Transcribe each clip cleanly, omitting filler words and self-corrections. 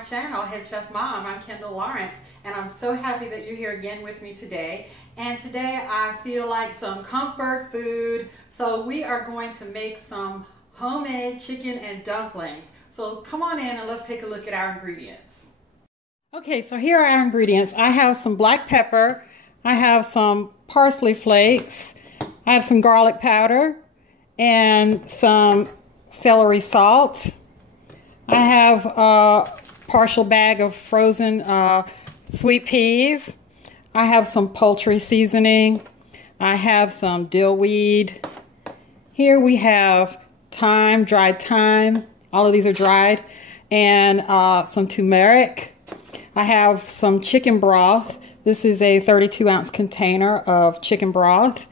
my channel, Head Chef Mom. I'm Kendall Lawrence, and I'm so happy that you're here again with me today. And today I feel like some comfort food, so we are going to make some homemade chicken and dumplings. So come on in and let's take a look at our ingredients. Okay, so here are our ingredients. I have some black pepper, I have some parsley flakes, I have some garlic powder, and some celery salt. I have a partial bag of frozen sweet peas. I have some poultry seasoning. I have some dill weed. Here we have thyme, dried thyme. All of these are dried. And some turmeric. I have some chicken broth. This is a 32-ounce container of chicken broth.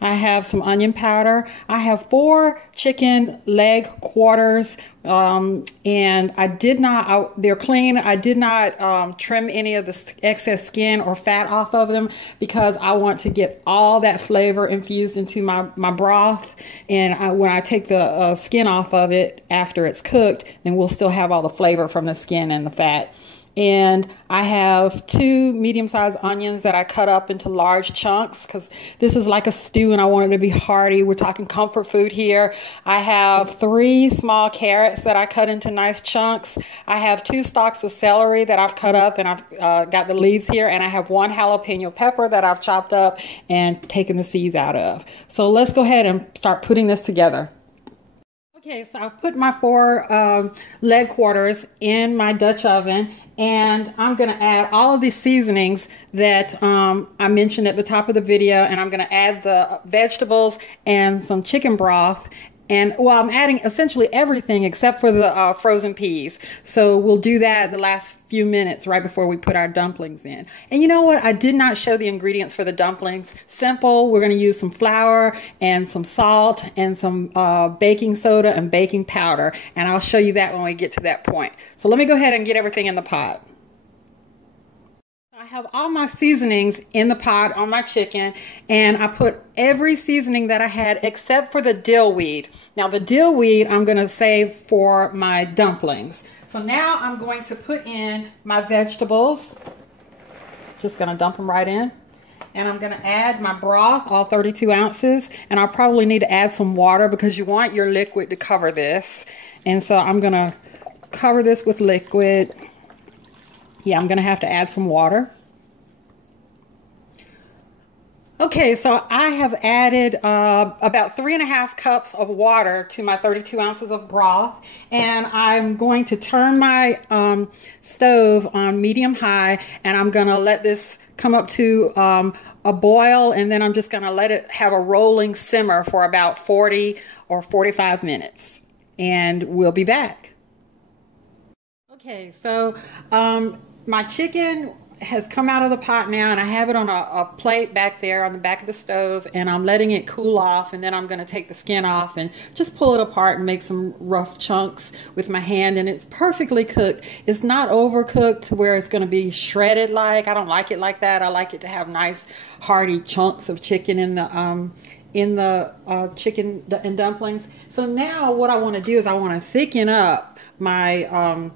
I have some onion powder. I have 4 chicken leg quarters, and they're clean. I did not trim any of the excess skin or fat off of them because I want to get all that flavor infused into my broth. And when I take the skin off of it after it's cooked, then we'll still have all the flavor from the skin and the fat. And I have 2 medium-sized onions that I cut up into large chunks because this is like a stew and I want it to be hearty. We're talking comfort food here. I have 3 small carrots that I cut into nice chunks. I have 2 stalks of celery that I've cut up and I've got the leaves here. And I have 1 jalapeno pepper that I've chopped up and taken the seeds out of. So let's go ahead and start putting this together. Okay, so I've put my 4 leg quarters in my Dutch oven, and I'm going to add all of these seasonings that I mentioned at the top of the video, and I'm going to add the vegetables and some chicken broth. And well, I'm adding essentially everything except for the frozen peas. So we'll do that the last few minutes right before we put our dumplings in. And you know what? I did not show the ingredients for the dumplings. Simple. We're going to use some flour and some salt and some baking soda and baking powder. And I'll show you that when we get to that point. So let me go ahead and get everything in the pot. I have all my seasonings in the pot on my chicken, and I put every seasoning that I had except for the dill weed. Now the dill weed I'm going to save for my dumplings. So now I'm going to put in my vegetables. Just going to dump them right in. And I'm going to add my broth, all 32 ounces. And I'll probably need to add some water because you want your liquid to cover this. And so I'm going to cover this with liquid. Yeah, I'm going to have to add some water. Okay, so I have added about 3.5 cups of water to my 32 ounces of broth, and I'm going to turn my stove on medium-high, and I'm going to let this come up to a boil, and then I'm just going to let it have a rolling simmer for about 40 or 45 minutes, and we'll be back. Okay, so my chicken has come out of the pot now, and I have it on a plate back there on the back of the stove, and I'm letting it cool off, and then I'm going to take the skin off and just pull it apart and make some rough chunks with my hand. And it's perfectly cooked. It's not overcooked to where it's going to be shredded like. I don't like it like that. I like it to have nice hearty chunks of chicken in the chicken and dumplings. So now what I want to do is I want to thicken up my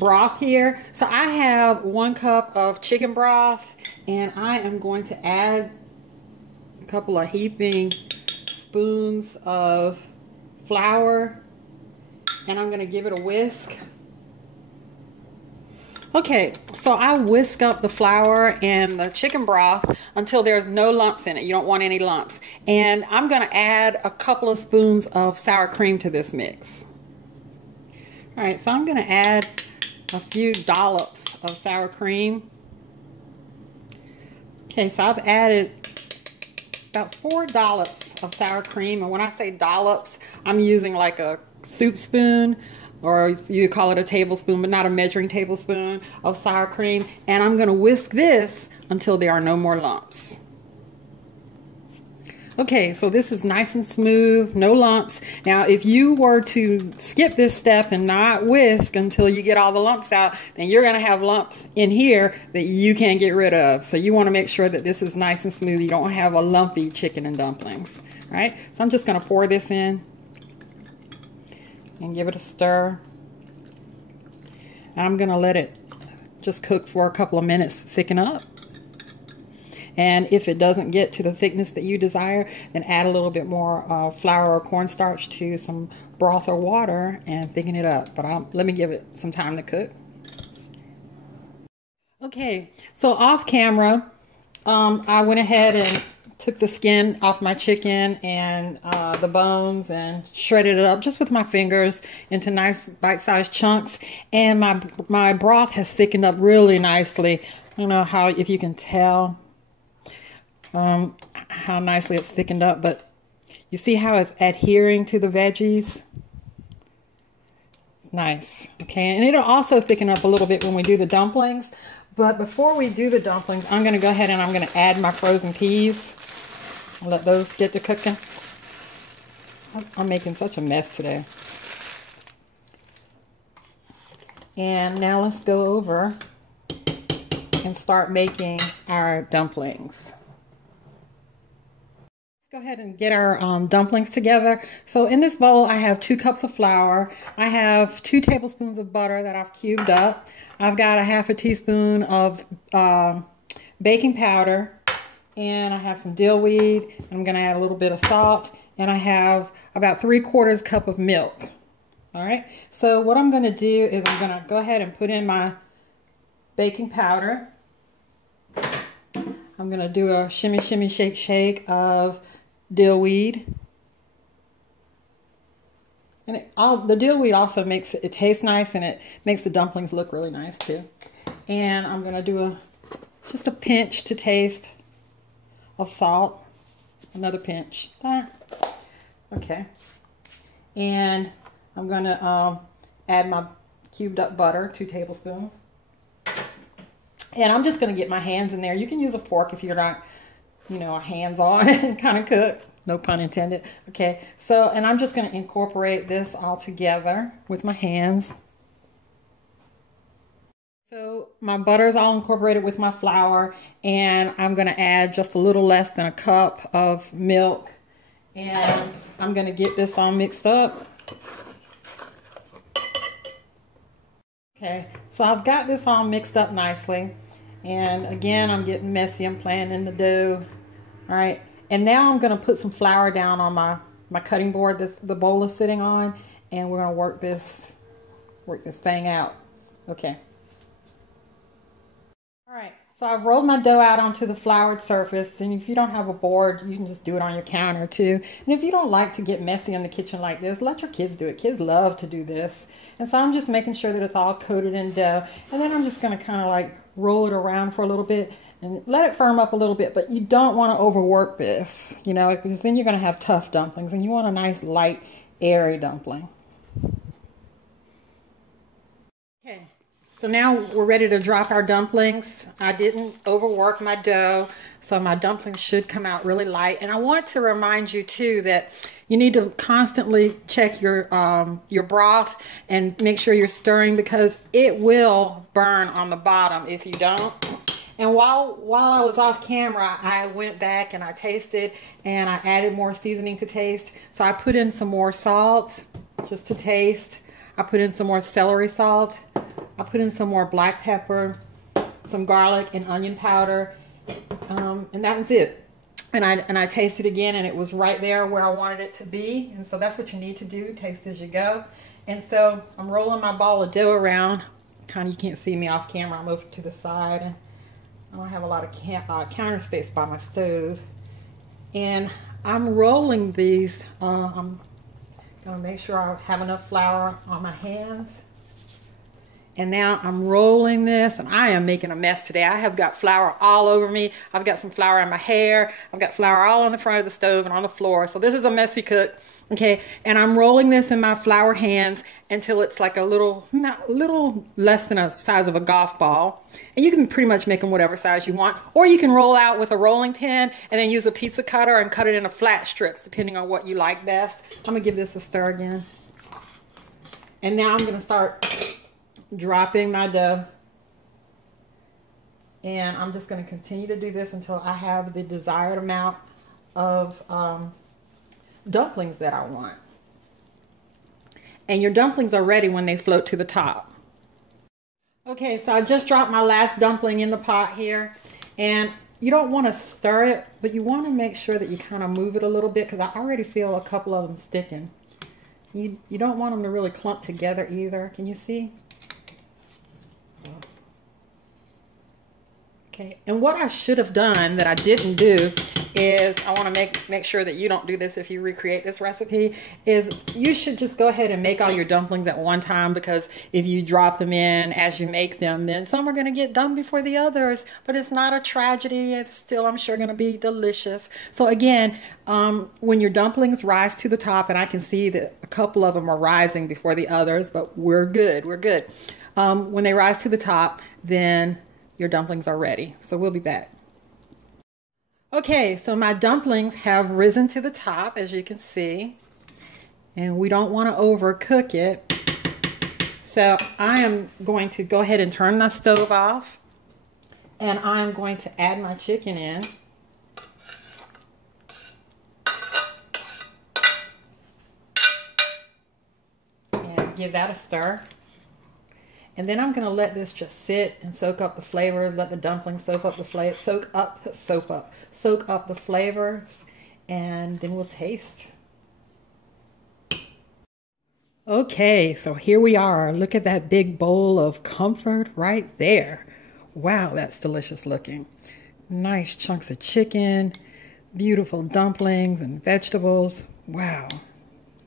broth here. So I have 1 cup of chicken broth, and I am going to add a couple of heaping spoons of flour, and I'm going to give it a whisk. Okay, so I whisk up the flour and the chicken broth until there's no lumps in it. You don't want any lumps. And I'm going to add a couple of spoons of sour cream to this mix. All right, so I'm going to add a few dollops of sour cream. Okay, so I've added about 4 dollops of sour cream, and when I say dollops, I'm using like a soup spoon, or you call it a tablespoon, but not a measuring tablespoon of sour cream. And I'm going to whisk this until there are no more lumps. Okay, so this is nice and smooth, no lumps. Now, if you were to skip this step and not whisk until you get all the lumps out, then you're going to have lumps in here that you can't get rid of. So you want to make sure that this is nice and smooth. You don't have a lumpy chicken and dumplings. All right, so I'm just going to pour this in and give it a stir. I'm going to let it just cook for a couple of minutes, thicken up. And if it doesn't get to the thickness that you desire, then add a little bit more flour or cornstarch to some broth or water and thicken it up. But let me give it some time to cook. Okay, so off camera, I went ahead and took the skin off my chicken and the bones and shredded it up just with my fingers into nice bite-sized chunks. And my broth has thickened up really nicely. I don't know if you can tell how nicely it's thickened up, but you see how it's adhering to the veggies? Nice. Okay, and it'll also thicken up a little bit when we do the dumplings. But before we do the dumplings, I'm going to go ahead and I'm going to add my frozen peas. I'll let those get to cooking. I'm making such a mess today. And now let's go over and start making our dumplings. Go ahead and get our dumplings together. So in this bowl I have 2 cups of flour. I have 2 tablespoons of butter that I've cubed up. I've got a half a teaspoon of baking powder, and I have some dill weed. I'm going to add a little bit of salt, and I have about 3/4 cup of milk. All right, so what I'm going to do is I'm going to go ahead and put in my baking powder. I'm going to do a shimmy, shimmy, shake, shake of dill weed. And the dill weed also makes it taste nice, and it makes the dumplings look really nice too. And I'm going to do just a pinch to taste of salt. Another pinch. Okay. And I'm going to add my cubed up butter, 2 tablespoons. And I'm just going to get my hands in there. You can use a fork if you're not, hands-on kind of cook. No pun intended. Okay, so, and I'm just going to incorporate this all together with my hands. So my butter is all incorporated with my flour, and I'm going to add just a little less than a cup of milk. And I'm going to get this all mixed up. Okay, so I've got this all mixed up nicely. And again, I'm getting messy. I'm playing in the dough. All right. And now I'm going to put some flour down on my cutting board that the bowl is sitting on. And we're going to work this thing out. Okay. All right. So I've rolled my dough out onto the floured surface. And if you don't have a board, you can just do it on your counter too. And if you don't like to get messy in the kitchen like this, let your kids do it. Kids love to do this. And so I'm just making sure that it's all coated in dough. And then I'm just going to kind of like roll it around for a little bit and let it firm up a little bit. But you don't want to overwork this, because then you're going to have tough dumplings. And you want a nice, light, airy dumpling. Okay, so now we're ready to drop our dumplings. I didn't overwork my dough, so my dumplings should come out really light. And I want to remind you too that you need to constantly check your broth and make sure you're stirring, because it will burn on the bottom if you don't. And while I was off camera, I went back and I tasted, and I added more seasoning to taste. So I put in some more salt just to taste. I put in some more celery salt. I put in some more black pepper, some garlic and onion powder, and that was it. And I tasted again, and it was right there where I wanted it to be. And so that's what you need to do, taste as you go. And so I'm rolling my ball of dough around. Kind of, you can't see me off camera. I'm over to the side, and I don't have a lot of counter space by my stove. And I'm rolling these. I'm going to make sure I have enough flour on my hands. And now I'm rolling this, and I am making a mess today. I have got flour all over me. I've got some flour in my hair. I've got flour all on the front of the stove and on the floor. So this is a messy cook. Okay, and I'm rolling this in my floured hands until it's like a little less than the size of a golf ball. And you can pretty much make them whatever size you want. Or you can roll out with a rolling pin and then use a pizza cutter and cut it into flat strips, depending on what you like best. I'm going to give this a stir again. And now I'm going to start dropping my dough. And I'm just going to continue to do this until I have the desired amount of dumplings that I want. And your dumplings are ready when they float to the top. Okay, so I just dropped my last dumpling in the pot here, and you don't want to stir it, but you want to make sure that you kind of move it a little bit because I already feel a couple of them sticking. You don't want them to really clump together either. Can you see? Okay, and what I should have done that I didn't do is, I want to make sure that you don't do this if you recreate this recipe, is you should just go ahead and make all your dumplings at one time, because if you drop them in as you make them, then some are going to get done before the others, but it's not a tragedy. It's still, I'm sure, going to be delicious. So again, when your dumplings rise to the top, and I can see that a couple of them are rising before the others, but we're good, we're good. When they rise to the top, then your dumplings are ready. So we'll be back. Okay, so my dumplings have risen to the top, as you can see, and we don't want to overcook it. So I am going to go ahead and turn my stove off, and I'm going to add my chicken in. And give that a stir. And then I'm going to let this just sit and soak up the flavors, let the dumplings soak up the flavors, and then we'll taste. Okay, so here we are. Look at that big bowl of comfort right there. Wow, that's delicious looking. Nice chunks of chicken, beautiful dumplings and vegetables. Wow,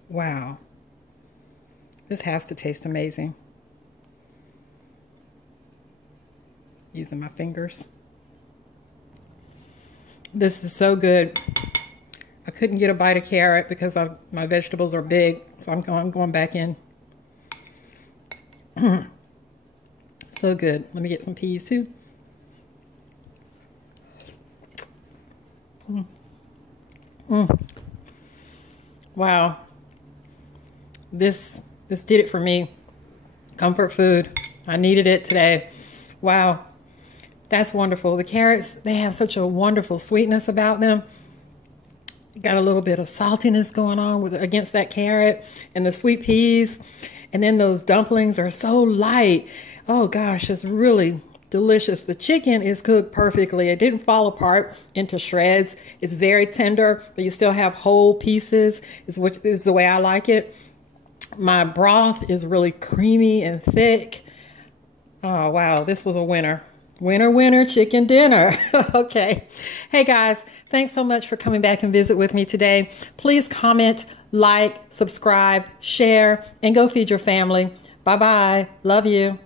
wow. This has to taste amazing. Using my fingers. This is so good. I couldn't get a bite of carrot because my vegetables are big, so I'm going back in. So good. Let me get some peas too. Wow. This did it for me. Comfort food. I needed it today. Wow. That's wonderful. The carrots, they have such a wonderful sweetness about them. Got a little bit of saltiness going on against that carrot and the sweet peas. And then those dumplings are so light. Oh gosh, it's really delicious. The chicken is cooked perfectly. It didn't fall apart into shreds. It's very tender, but you still have whole pieces, which is the way I like it. My broth is really creamy and thick. Oh, wow. This was a winner. Winner, winner, chicken dinner. Okay. Hey, guys. Thanks so much for coming back and visit with me today. Please comment, like, subscribe, share, and go feed your family. Bye-bye. Love you.